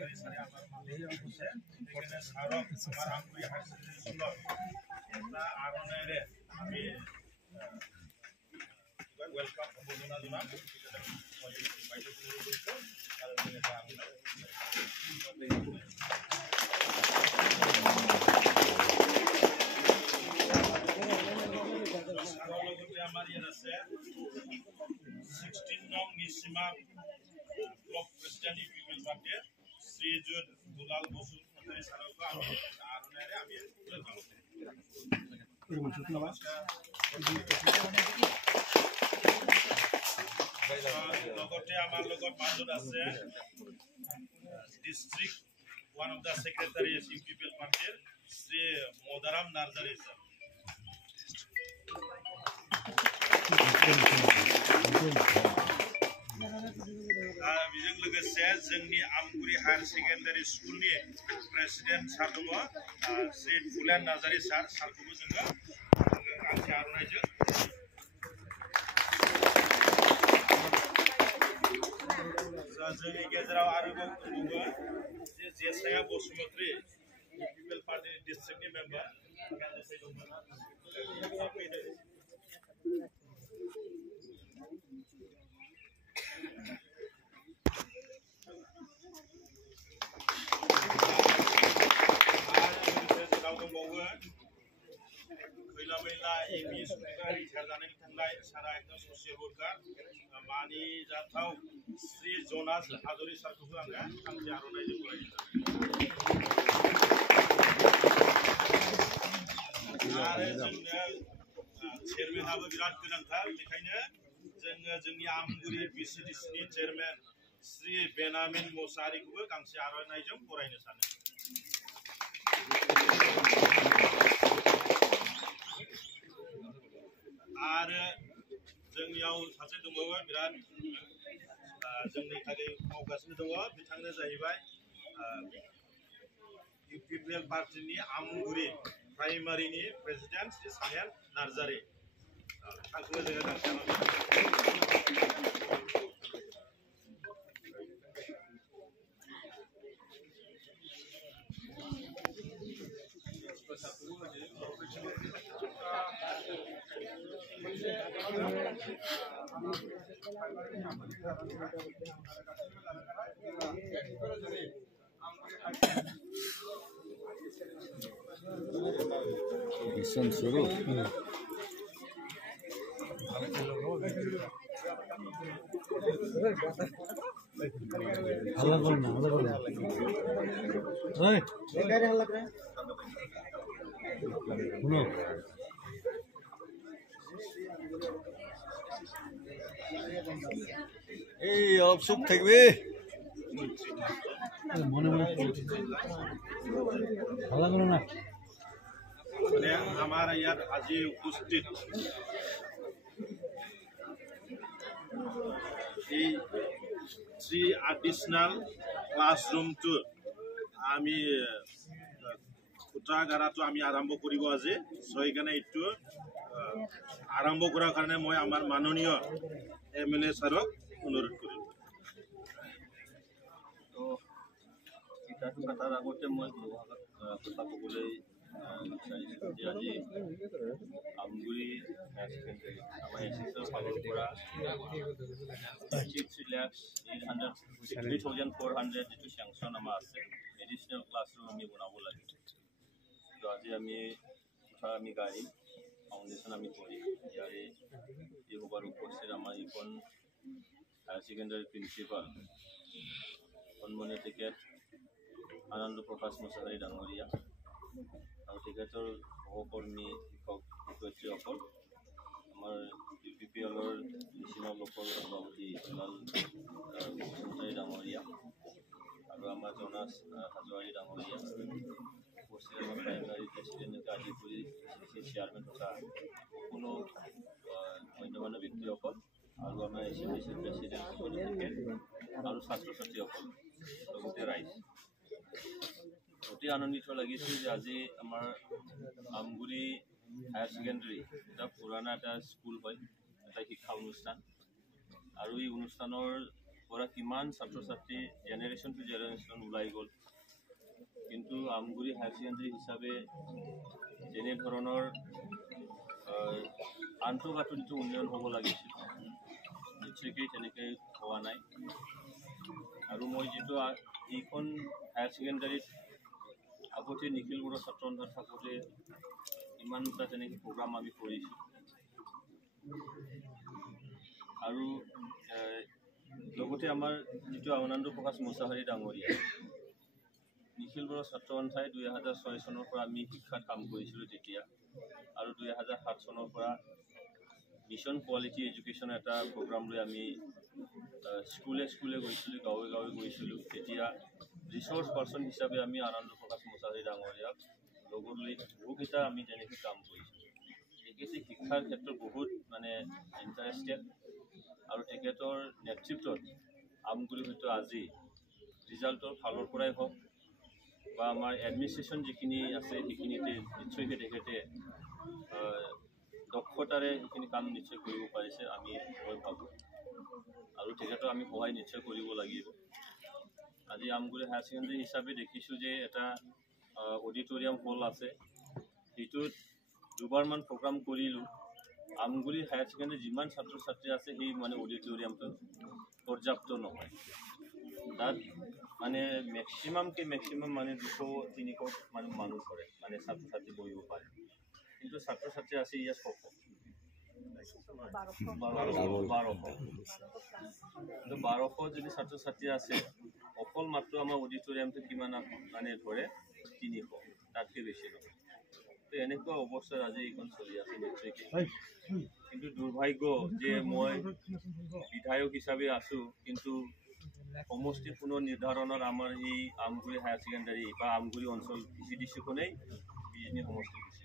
secretary sir amar malhi hoise ekhane sarok amar amri high secondary school eta aronere ami welcome bodona jona আমার ইয়ার আছে 16 নং নিসিমা block president পিপল party Shriyut Dulal Bose মন্ত্রী সারক আমি আরনারে আমি লগতে আমার লগত মাজত আছে district one of the secretary people পার্টির শ্রী মোদারাম নার্জারি স্যার बेजों लोगोसे जोंनि आमगुरि हायार सेकेन्डारि स्कुलनि प्रेसिडेन्ट सार दङ श्री फुलेन नार्जारि सारखौबो जोङो गांसे आर'नाइजों जोंनि गेजेराव आरोबाव दंबावो जे जेसाया बसुमतारी पिपल पार्टी डिस्ट्रिक्टनि मेम्बार मानी जाथाव श्री जनास हाजरी सारखौबो आङो गांसे आर'नाइजों बरायो आरो जोंनो चेयारमेनाबो बिराद गोनांथार बेखायनो जोङो जोंनि आमगुरि बिसिडिसिनि चेयारमेन श्री बेनामिन मोसाहारिखौबो गांसे आर'नाइजों बरायनो सानो आरो जोंनियाव सासे दंबावो बिराद जोंनि थाखाय मावगासिनो दङ बिथांनो जाहैबाय पिपल पार्टीनि आमगुरि प्राइमारिनि प्रेसिडेन्ट श्री साहेन नार्जारि बिथांखौबो जोङो गांसे Mission suruh. Allah bolna. Oi. Ekare halla kare. No. এই অলপ চুপ থাকবে মনে মনে ভালো করো না মানে আমার ইয়াত আজি উপস্থিত এই থ্রি এডিশনাল ক্লাছৰুমটো আমি ফুটাগাৰাটো আমি আৰম্ভ কৰিব আজি সেইকাৰণে এইটো আৰম্ভ কৰাৰ কাৰণে মই আমাৰ মাননীয় MLA ছাৰক অনুৰোধ কৰিম তো ইটাটো কাটাৰ আগতে মই কথা ক'বলৈ বিচাৰিছোঁ আজি আমগুৰি হায়াৰ ছেকেণ্ডেৰী আমাৰ এছএছৰ ফালৰ পৰা 3,863,400 যিটো চেংচন আমাৰ আছে এডিশ্যনেল ক্লাছৰুম আমি বনাব লাগে তো আজি আমি গাড়ী ফাউণ্ডেশ্যন আমি কৰিম ইয়াৰে এই সভাৰ উপস্থিত আমাৰ ইখন হায়াৰ ছেকেণ্ডেৰী প্ৰিন্সিপাল সন্মানীয় তেখেত আনন্দ প্ৰকাশ মোছাহাৰী ডাঙৰীয়া আৰু তেখেতৰ সহকৰ্মী শিক্ষক শিক্ষয়িত্ৰীসকল আমাৰ UPPLৰ নিচিনা লোকৰ সভাপতি দুলাল বসুমতাৰী ডাঙৰীয়া আৰু আমাৰ জনাছ হাজোৱাৰী ডাঙৰীয়া উপস্থিত আমাৰ প্ৰাইমাৰী প্ৰেচিডেণ্টকে আদি কৰি চেয়াৰমেন তথা সকলো গণ্যমান্য ব্যক্তিসকল আৰু আমাৰ SMBCৰ প্ৰেচিডেণ্ট আৰু ছাত্ৰ ছাত্ৰীসকল লগতে ৰাইজ অতি আনন্দিত লাগিছিল যে আজি আমাৰ আমগুৰি হায়াৰ ছেকেণ্ডেৰী এটা পুৰণা এটা স্কুল হয় এটা শিক্ষা অনুষ্ঠান আৰু এই অনুষ্ঠানৰ পৰা কিমান ছাত্ৰ ছাত্ৰী জেনেৰেশ্যন টু জেনেৰেশ্যন ওলাই গ'ল। কিন্তু আমগুৰি হায়াৰ ছেকেণ্ডেৰী হিচাপে যেনেধৰণৰ আন্তঃগাঁথনিটো উন্নয়ন হ'ব লাগিছিল নিশ্চয়কৈ তেনেকৈ হোৱা নাই। আৰু মই যিটো এইখন হায়াৰ ছেকেণ্ডেৰীত আগতে নিখিল বড়ো ছাত্ৰ সন্থাত থাকোঁতে ইমান এটা তেনেকৈ প্ৰগ্ৰাম আমি কৰিছোঁ। আৰু লগতে আমাৰ যিটো আনন্দ প্ৰকাশ মোছাহাৰী ডাঙৰীয়া নিখিল বড়ো ছাত্ৰ সন্থাই 2006 চনৰ পৰা আমি শিক্ষাত কাম কৰিছিলোঁ তেতিয়া, আৰু 2007 চনৰ পৰা মিছন কোৱালিটি এডুকেশ্যন এটা প্ৰগ্ৰাম লৈ আমি স্কুলে স্কুলে গৈছিলোঁ, গাঁৱে গাঁৱে গৈছিলোঁ। তেতিয়া ৰিচোৰ্চ পাৰ্চন হিচাপে আমি আনন্দ প্ৰকাশ মোছাহাৰী ডাঙৰীয়াক লগত লৈ বহুকেইটা আমি তেনেকৈ কাম কৰিছোঁ। তেখেতে শিক্ষাৰ ক্ষেত্ৰত বহুত মানে ইণ্টাৰেষ্টেড, আৰু তেখেতৰ নেতৃত্বত আমগুৰি হয়তো আজি ৰিজাল্টৰ ফালৰ পৰাই হওক বা আমাৰ এডমিনিষ্ট্ৰেশ্যন যিখিনি আছে সেইখিনিতে নিশ্চয়কৈ তেখেতে দক্ষতাৰে সেইখিনি কাম নিশ্চয় কৰিব পাৰিছে মই ভাবোঁ। আৰু তেখেতক আমি সহায় নিশ্চয় কৰিব লাগিব। আজি আমগুৰি হায়াৰ ছেকেণ্ডেৰী হিচাপে দেখিছোঁ যে এটা অডিটৰিয়াম হল আছে, সেইটোত দুবাৰমান প্ৰগ্ৰাম কৰিলোঁ। আমগুৰি হায়াৰ ছেকেণ্ডেৰী যিমান ছাত্ৰ ছাত্ৰী আছে সেই মানে অডিটৰিয়ামটো পৰ্যাপ্ত নহয়। তাত মানে মেক্সিমাম মানে 200-300 মানুহ ধৰে, মানে ছাত্ৰ ছাত্ৰী বহিব পাৰে। কিন্তু ছাত্ৰ ছাত্ৰী আছে ইয়াত 1200। যদি ছাত্ৰ ছাত্ৰী আছে, অকল মাত্ৰ আমাৰ অডিটৰিয়ামটো কিমান মানে ধৰে 300, তাতকৈ বেছি নহয়। তো এনেকুৱা অৱস্থাত আজি এইখন চলি আছে নিশ্চয়কৈ। কিন্তু দুৰ্ভাগ্য যে মই বিধায়ক হিচাপে আছোঁ, কিন্তু সমষ্টি পুনৰ নিৰ্ধাৰণত আমাৰ এই আমগুৰি হায়াৰ ছেকেণ্ডাৰী বা আমগুৰি অঞ্চল VCDC খনেই বিজনী সমষ্টি দিছে।